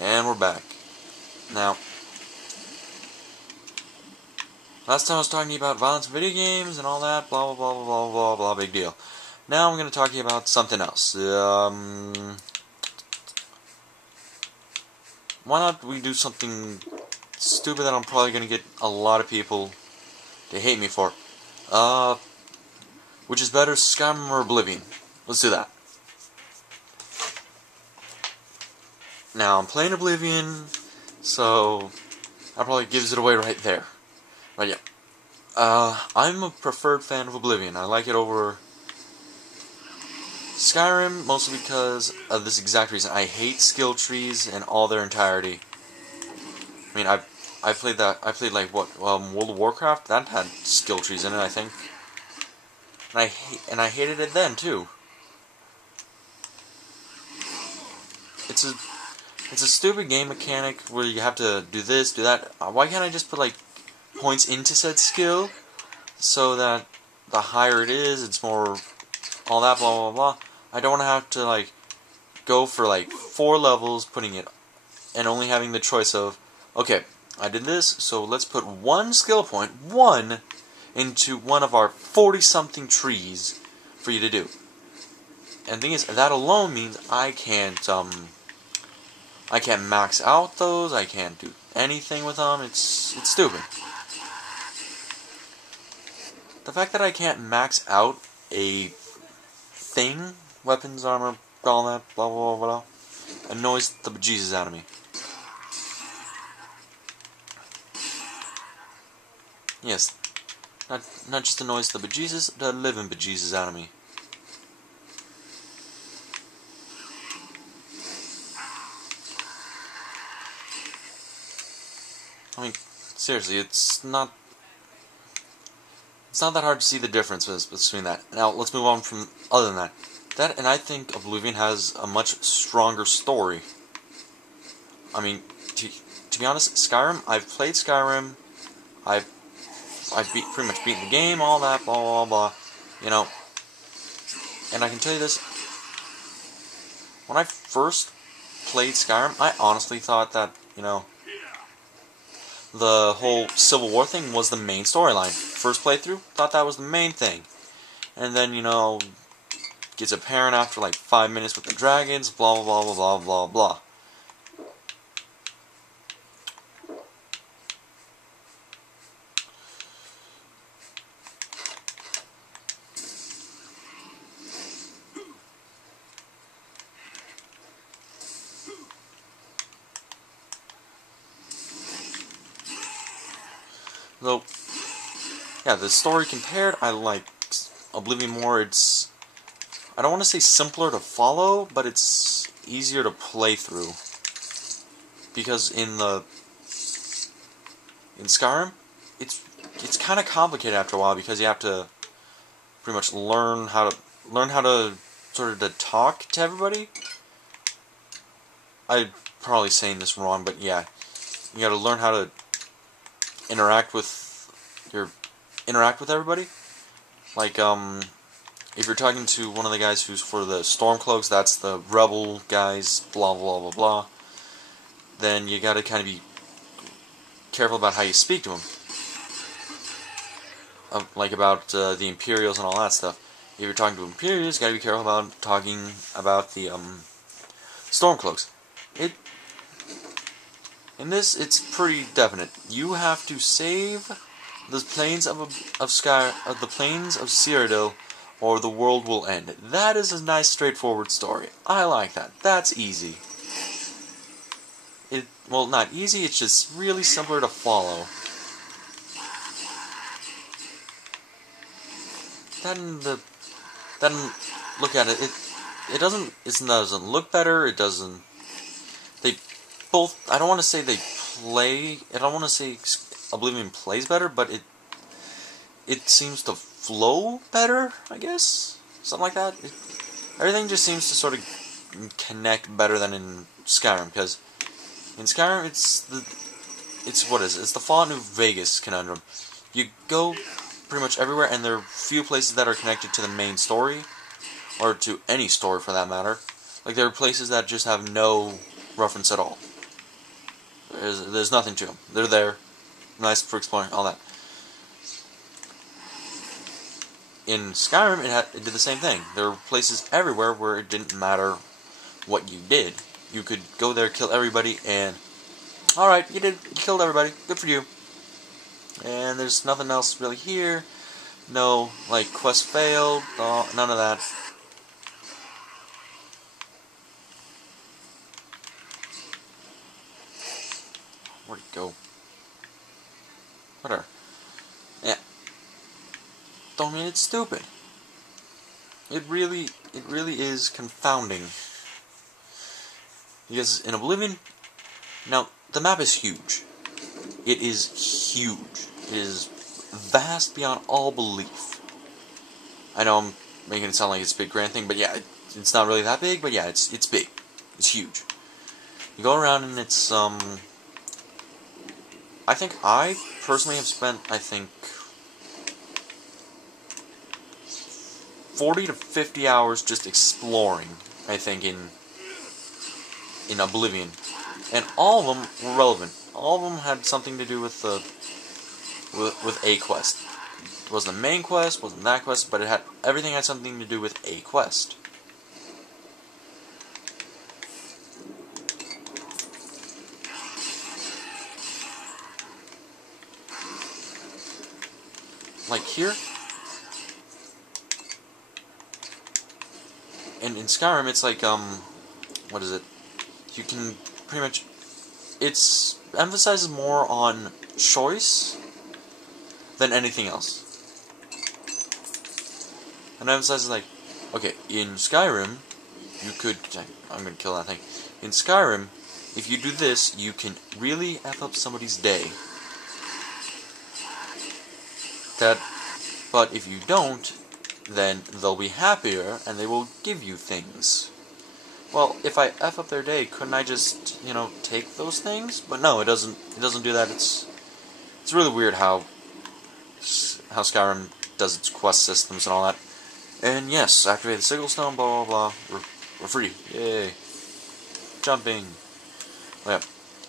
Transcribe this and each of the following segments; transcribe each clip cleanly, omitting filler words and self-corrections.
And we're back. Now, last time I was talking to you about violence in video games and all that, blah, blah, blah, blah, blah, blah, blah, big deal. Now I'm going to talk to you about something else. Why not we do something stupid that I'm probably going to get a lot of people to hate me for. Which is better, Skyrim or Oblivion? Let's do that. Now, I'm playing Oblivion, so that probably gives it away right there. But yeah. I'm a preferred fan of Oblivion. I like it over Skyrim, mostly because of this exact reason. I hate skill trees in all their entirety. I mean, I played like what, World of Warcraft? That had skill trees in it, I think. And I hated it then too. It's a stupid game mechanic where you have to do this, do that. Why can't I just put like points into said skill so that the higher it is, it's more all that blah blah blah. I don't want to have to like go for like 4 levels putting it and only having the choice of, okay, I did this, so let's put 1 skill point, 1, into one of our 40-something trees for you to do. And the thing is, that alone means I can't max out those, I can't do anything with them, it's stupid. The fact that I can't max out a thing, weapons, armor, all that, blah blah blah blah, annoys the bejesus out of me. Yes, not just annoys the bejesus, the living bejesus out of me. I mean, seriously, it's not that hard to see the difference between that. Now, let's move on from other than that. And I think Oblivion has a much stronger story. I mean, to be honest, Skyrim, I've played Skyrim, I've pretty much beaten the game, all that, blah, blah, blah, you know, and I can tell you this, when I first played Skyrim, I honestly thought that, you know, the whole Civil War thing was the main storyline. First playthrough, thought that was the main thing. And then, you know, gets apparent after like 5 minutes with the dragons, blah, blah, blah, blah, blah, blah. Though, yeah, the story compared, I like Oblivion more. It's, I don't want to say simpler to follow, but it's easier to play through. Because in Skyrim, it's kind of complicated after a while because you have to pretty much learn how to sort of to talk to everybody. I'm probably saying this wrong, but yeah, you got to learn how to interact with everybody. Like, if you're talking to one of the guys who's for the Stormcloaks, that's the rebel guys, blah blah blah blah, then you gotta kind of be careful about how you speak to them. Like about the Imperials and all that stuff. If you're talking to Imperials, you gotta be careful about talking about the Stormcloaks. In this, it's pretty definite. You have to save the plains of the plains of Cyrodiil, or the world will end. That is a nice, straightforward story. I like that. That's easy. Well, not easy. It's just really simpler to follow. Then look at it. It doesn't look better. It doesn't. They both. I don't want to say they play. I don't want to say Oblivion plays better, but it seems to flow better, I guess, something like that. Everything just seems to sort of connect better than in Skyrim, because in Skyrim it's the Fallout New Vegas conundrum. You go pretty much everywhere, and there are few places that are connected to the main story, or to any story for that matter. Like, there are places that just have no reference at all. There's nothing to them. They're there, nice for exploring, all that. In Skyrim, it did the same thing. There were places everywhere where it didn't matter what you did. You could go there, kill everybody, and alright, you killed everybody. Good for you. And there's nothing else really here. No, like, quest failed. No, none of that. Where'd it go? Whatever. Yeah. Don't mean it's stupid. It really is confounding. Because in Oblivion, now, the map is huge. It is huge. It is vast beyond all belief. I know I'm making it sound like it's a big grand thing, but yeah, it's not really that big, but yeah, it's big. It's huge. You go around and it's, I think I personally have spent, 40 to 50 hours just exploring, I think, in Oblivion. And all of them were relevant. All of them had something to do with a quest. It wasn't the main quest, wasn't that quest, but everything had something to do with a quest. Like here, and in Skyrim, it's like, what is it? You can pretty much, it's emphasizes more on choice than anything else. And emphasizes like, okay, in Skyrim, you could, I'm gonna kill that thing. In Skyrim, if you do this, you can really F up somebody's day. But if you don't, then they'll be happier and they will give you things. Well, if I F up their day, couldn't I just, take those things? But no, it doesn't do that. It's really weird how Skyrim does its quest systems and all that. And yes, activate the Sigil Stone, blah blah blah. We're free. Yay. Jumping. Well, yeah.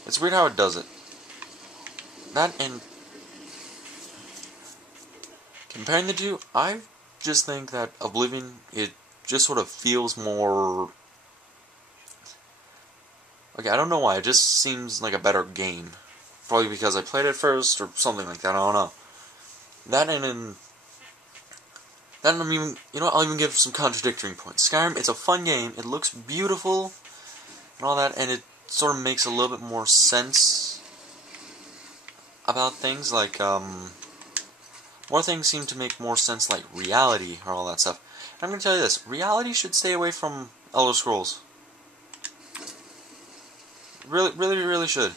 It's weird how it does it. That and comparing the two, I just think that Oblivion, it just sort of feels more... Okay, I don't know why, it just seems like a better game. Probably because I played it first, or something like that, I don't know. That and I'm even, I'll even give some contradictory points. Skyrim, it's a fun game, it looks beautiful, and all that, and it sort of makes a little bit more sense about things, like, more things seem to make more sense, like reality or all that stuff. And I'm going to tell you this, reality should stay away from Elder Scrolls. Really, really, really should.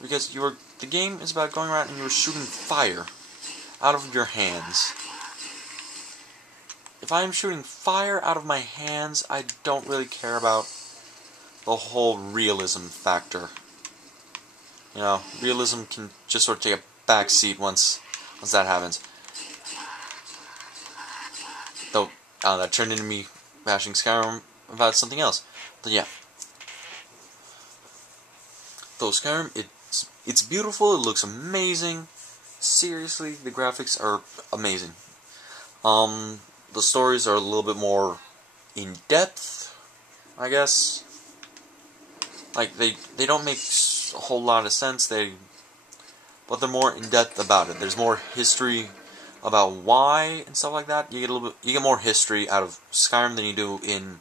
Because the game is about going around and you're shooting fire out of your hands. If I'm shooting fire out of my hands, I don't really care about the whole realism factor. Realism can just sort of take a back seat once that happens. Though, that turned into me bashing Skyrim about something else. But yeah. Though Skyrim, it's beautiful, it looks amazing. Seriously, the graphics are amazing. The stories are a little bit more in-depth, I guess. Like, they don't make a whole lot of sense, but they're more in-depth about it. There's more history about why and stuff like that. You get more history out of Skyrim than you do in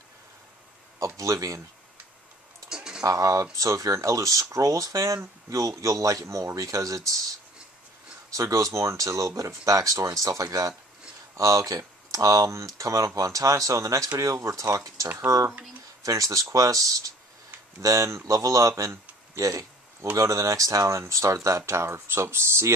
Oblivion. So if you're an Elder Scrolls fan, you'll like it more because it's sort of goes more into a little bit of backstory and stuff like that. Okay, coming up on time. So in the next video, we'll talk to her, finish this quest, then level up, and yay, we'll go to the next town and start that tower. So see ya.